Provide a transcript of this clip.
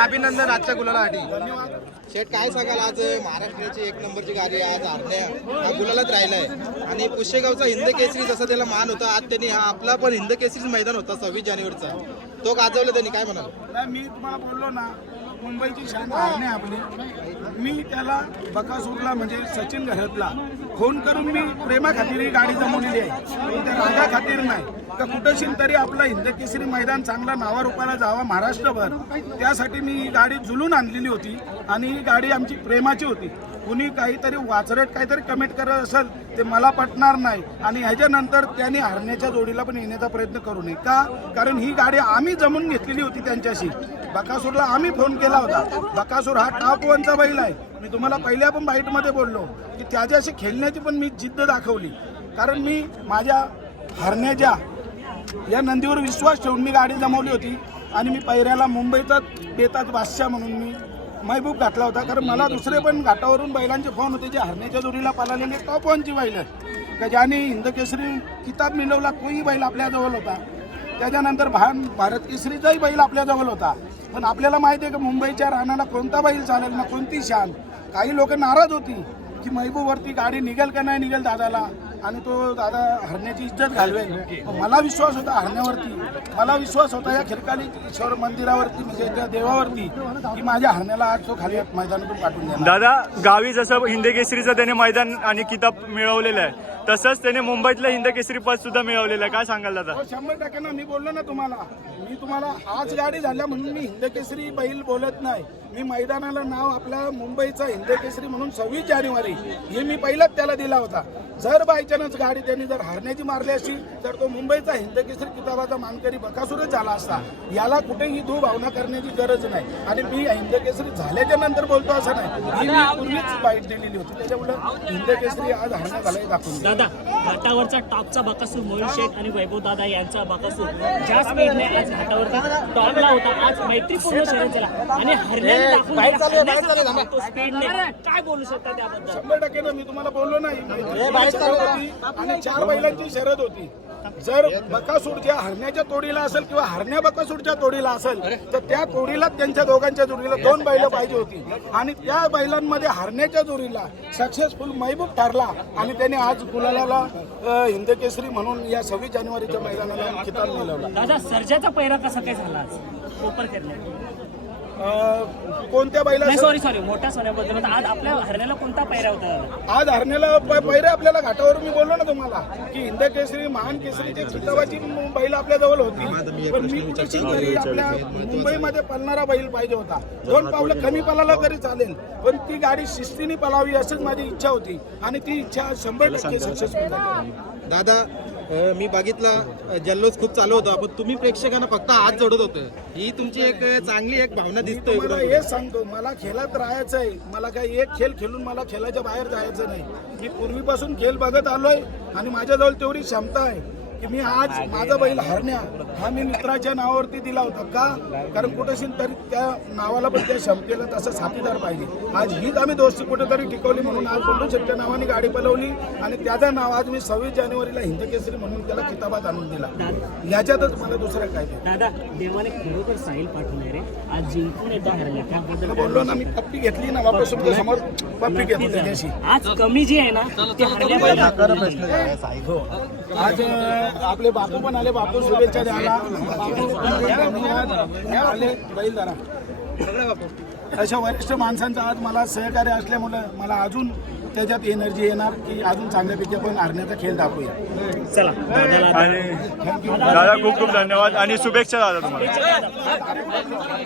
अभिनंदन आजच्या गुलालासाठी. धन्यवाद. शेठ काय सांगाल, आज महाराष्ट्राची एक नंबरची गाडी आहे, आज हरण्या हा गुलालात राहिलाय आणि पुशेगावचा हिंद केसरी जसा त्याला मान होता, आज त्यांनी हा आपला पण हिंद केसरी मैदान होता 26 जानेवारीचा, तो गाजवला त्यांनी. काय म्हणाल? नाही, मी तुम्हाला बोललो ना, मुंबईची शान हरणे आपली. मी त्याला बकासूरला म्हणजे सचिन घरातला फोन करून मी प्रेमाखातीर ही गाडी जमवलेली आहे, त्या रागा खातीर नाही का कुठंशीन तरी आपला हिंद केसरी मैदान चांगला नावारूपाला जावा महाराष्ट्रभर, त्यासाठी मी ही गाडी जुलून आणलेली होती आणि ही गाडी आमची प्रेमाची होती. कुणी काहीतरी वाचरट काहीतरी कमेंट करत असेल ते मला पटणार नाही आणि ह्याच्यानंतर त्यांनी हरण्याच्या जोडीला पण येण्याचा प्रयत्न करू नये. का? कारण ही गाडी आम्ही जमून घेतलेली होती त्यांच्याशी. बकासूरला आम्ही फोन केला होता. बकासूर हा टॉप 1चा बैल आहे. मी तुम्हाला पहिल्या पण बाईटमध्ये बोललो की त्याच्याशी खेळण्याची पण मी जिद्द दाखवली, कारण मी माझ्या हरण्याच्या या नंदीवर विश्वास ठेवून मी गाडी जमवली होती आणि मी पहिऱ्याला मुंबईचाच बेताज बादशाह म्हणून मी महबूब घातला होता. कारण मला दुसरे पण घाटावरून बैलांचे फोन होते जे हरण्याच्या जोडीला पळालेले टॉप 1ची बैल आहेत का ज्याने हिंद केसरी किताब मिळवला, तोही बैल आपल्याजवळ होता. त्याच्यानंतर भारत केसरीचाही बैल आपल्याजवळ होता. पण आपल्याला माहिती आहे की मुंबईच्या रानाला कोणता बैल चालेल ना कोणती शान. काही लोक नाराज होती की महबूबवरती गाडी निघेल का नाही निघेल दादाला आणि तो दादा हरण्याची इज्जत घालवेल. मला विश्वास होता हरण्यावरती, मला विश्वास होता या खिरकाली ईश्वर मंदिरावरती म्हणजे त्या देवावरती की माझ्या हरण्याला आज तो खाली मैदानातून पाठवून द्या. दादा, गावी जसं हिंद केसरीचं त्याने मैदान आणि किताब मिळवलेलं आहे, तसंच त्याने मुंबईतलं हिंद केसरी पद सुद्धा मिळवलेलं आहे. काय सांगाल दादा? 100% ना. मी बोललो ना तुम्हाला, मी तुम्हाला आज गाडी झाल्या म्हणून मी हिंद केसरी बैल बोलत नाही. मी मैदानाला नाव आपल्या मुंबईचा हिंद केसरी म्हणून 26 जानेवारी हे मी पहिलाच त्याला दिला होता. जर बायचान्स गाडी त्यांनी जर हरण्याची मारली असती तर तो मुंबईचा हिंद केसरी किताबाचा मानकरी बकासूरच झाला असता. याला कुठेही भावना करण्याची गरज नाही आणि मी हिंद केसरी झाल्याच्या नंतर बोलतो असं नाही. ही मी पूर्वीच बाईट दिलेली होती, त्याच्यामुळे हिंद केसरी आज हरण्या झालाय दाखवून. दादा, घाटावरचा टॉपचा बकासूर मोहिल शेठ आणि वैभव दादा यांचा बकासूर ज्या स्पीडने आज घाटावरचा टॉपला होता, आज मैत्रीपूर्ण शर्यत झाला आणि हरण्याने दाखवून स्पीडने काय बोलू शकता त्याबद्दल? 100% ना. मी तुम्हाला बोललो नाही, आणि 4 बैलांची शर्यत होती. जर बकासूर ज्या हरण्याच्या तोडीला असेल किंवा हरण्या बकासूरच्या तोडीला असेल तर त्या तोडीला त्यांच्या दोघांच्या जोडीला 2 बैल पाहिजे होती आणि त्या बैलांमध्ये हरण्याच्या जोडीला सक्सेसफुल महबूब ठरला आणि त्याने आज गुलालाला हिंद केसरी म्हणून या 26 जानेवारीच्या मैदानाला खिताब मिळवला. दादा, सर्जाचा पैरा कसा काय झाला आज कोपर करण्यात? कोणत्या बैला? सॉरी मोठ्या सोन्याबद्दल. आज आपल्या हरण्याला कोणता पैरा होता? आज हरण्याला पैरे आपल्याला घाटावरून मी बोललो ना तुम्हाला की हिंद केसरी महान केसरीची किताबाची बैल आपल्याजवळ होती. पण मी कुठेही तरी आपल्या मुंबईमध्ये पळणारा बैल पाहिजे होता. 2 पावलं कमी पळाला तरी चालेल, पण ती गाडी शिस्तीने पळावी अशीच माझी इच्छा होती आणि ती इच्छा 100% सक्सेसफुल झाली. दादा, मी बघितला जल्लोष खूप चालू होता, पण तुम्ही प्रेक्षकांना फक्त हात जोडत होते. ही तुमची एक चांगली एक भावना दिसतोय. मला हे सांगतो, मला खेळात राहायचं आहे. मला काही एक खेळ खेळून मला खेळाच्या बाहेर जायचं नाही. मी पूर्वीपासून खेळ बघत आलोय आणि माझ्याजवळ तेवढी क्षमता आहे की मी आज माझा बैल हरण्या हा मी मित्राच्या नावावरती दिला होता. का? कारण कुठेशील तरी त्या नावाला पण त्या क्षमतेला तसा साथीदार पाहिजे. आज हीच आम्ही दोस्ती कुठेतरी टिकवली म्हणून आज बंडू शेटच्या नावाने गाडी पळवली आणि त्याचं नाव आज मी 26 जानेवारीला हिंद केसरी म्हणून त्याला किताबात आणून दिला. याच्यातच मला दुसरं काय नाही. दादा, देवाने खरोखर साहिल पाठवले रे, आज जिंकून येतो हरण्या. त्याबद्दल बोललो ना, मी पप्पी घेतली ना वापस तुमच्या समोर पप्पी घेतो त्याच्याशी. आज कमी जी आहे ना ती हरण्या. हो, आज आपले बापू पण आले. बापू शुभेच्छा द्यायला. बापू आले बैल जरा. अशा वरिष्ठ माणसांचं आज मला सहकार्य असल्यामुळे मला अजून त्याच्यात एनर्जी येणार की अजून चांगल्यापैकी आपण हरण्याचा खेळ दाखवूया. चला दादा, खूप खूप धन्यवाद आणि शुभेच्छा दादा तुम्हाला.